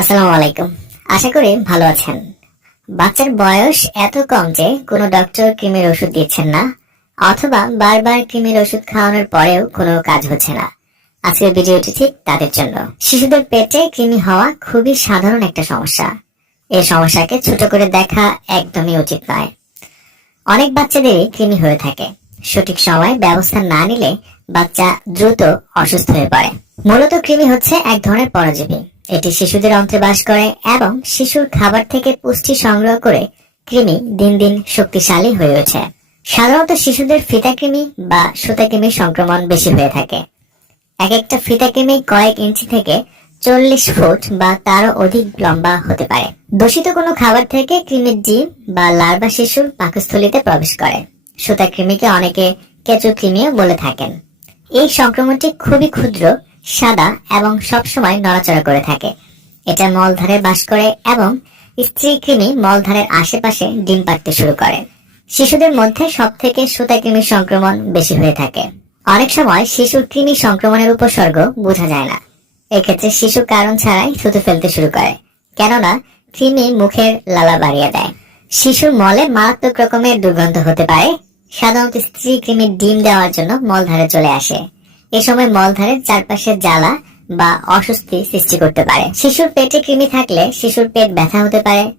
আসসালামু আলাইকুম। আশা করি ভালো আছেন। বাচ্চার বয়স এত কম যে কোনো ডক্টর কৃমির ওষুধ দিচ্ছেন না, অথবা বারবার কৃমির ওষুধ খাওয়ানোর পরেও কোনো কাজ হচ্ছে না। আজকের ভিডিওটি ঠিক তাদের জন্য। শিশুদের পেটে কৃমি হওয়া খুবই সাধারণ একটা সমস্যা। এই সমস্যাকে ছোট করে দেখা একদমই উচিত নয়। অনেক বাচ্চাদেরই কৃমি হয়ে থাকে। সঠিক সময় ব্যবস্থা না নিলে বাচ্চা দ্রুত অসুস্থ হয়ে পড়ে। মূলত কৃমি হচ্ছে এক ধরনের পরজীবী। এটি শিশুদের অন্ত্রে বাস করে এবং শিশুর খাবার থেকে পুষ্টি সংগ্রহ করে কৃমি দিন দিন শক্তিশালী হয়ে ওঠে। সাধারণত শিশুদের ফিতা কৃমি বা সুতা কৃমির সংক্রমণ বেশি হয়ে থাকে। এক একটা ফিতা কৃমি কয়েক ইঞ্চি থেকে চল্লিশ ফুট বা তারও অধিক লম্বা হতে পারে। দূষিত কোনো খাবার থেকে কৃমির ডিম বা লার্ভা শিশুর পাকস্থলীতে প্রবেশ করে। সুতা কৃমিকে অনেকে কেঁচো কৃমিও বলে থাকেন। এই সংক্রমণটি খুবই ক্ষুদ্র সাদা এবং সবসময় নড়াচড়া করে থাকে। এটা মলধারে বাস করে এবং স্ত্রী কৃমি মলধারের আশেপাশে ডিম পাড়তে শুরু করে। শিশুদের মধ্যে সব থেকে সুতা কৃমির সংক্রমণ বেশি হয়ে থাকে। অনেক সময় শিশুর কৃমি সংক্রমণের উপসর্গ বোঝা যায় না। এক্ষেত্রে শিশু কারণ ছাড়াই থুতু ফেলতে শুরু করে। কেননা, কৃমি মুখের লালা বাড়িয়ে দেয়। শিশুর মলে মারাত্মক রকমের দুর্গন্ধ হতে পারে। সাধারণত স্ত্রী কৃমির ডিম দেওয়ার জন্য মলধারে চলে আসে। এ সময় মলধারের চারপাশে জ্বালা বা অস্বস্তি সৃষ্টি করতে পারে। শিশুর পেটে কৃমি থাকলে শিশুর পেট ব্যথা হতে পারে।